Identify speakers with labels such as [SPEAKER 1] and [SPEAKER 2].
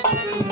[SPEAKER 1] Thank you.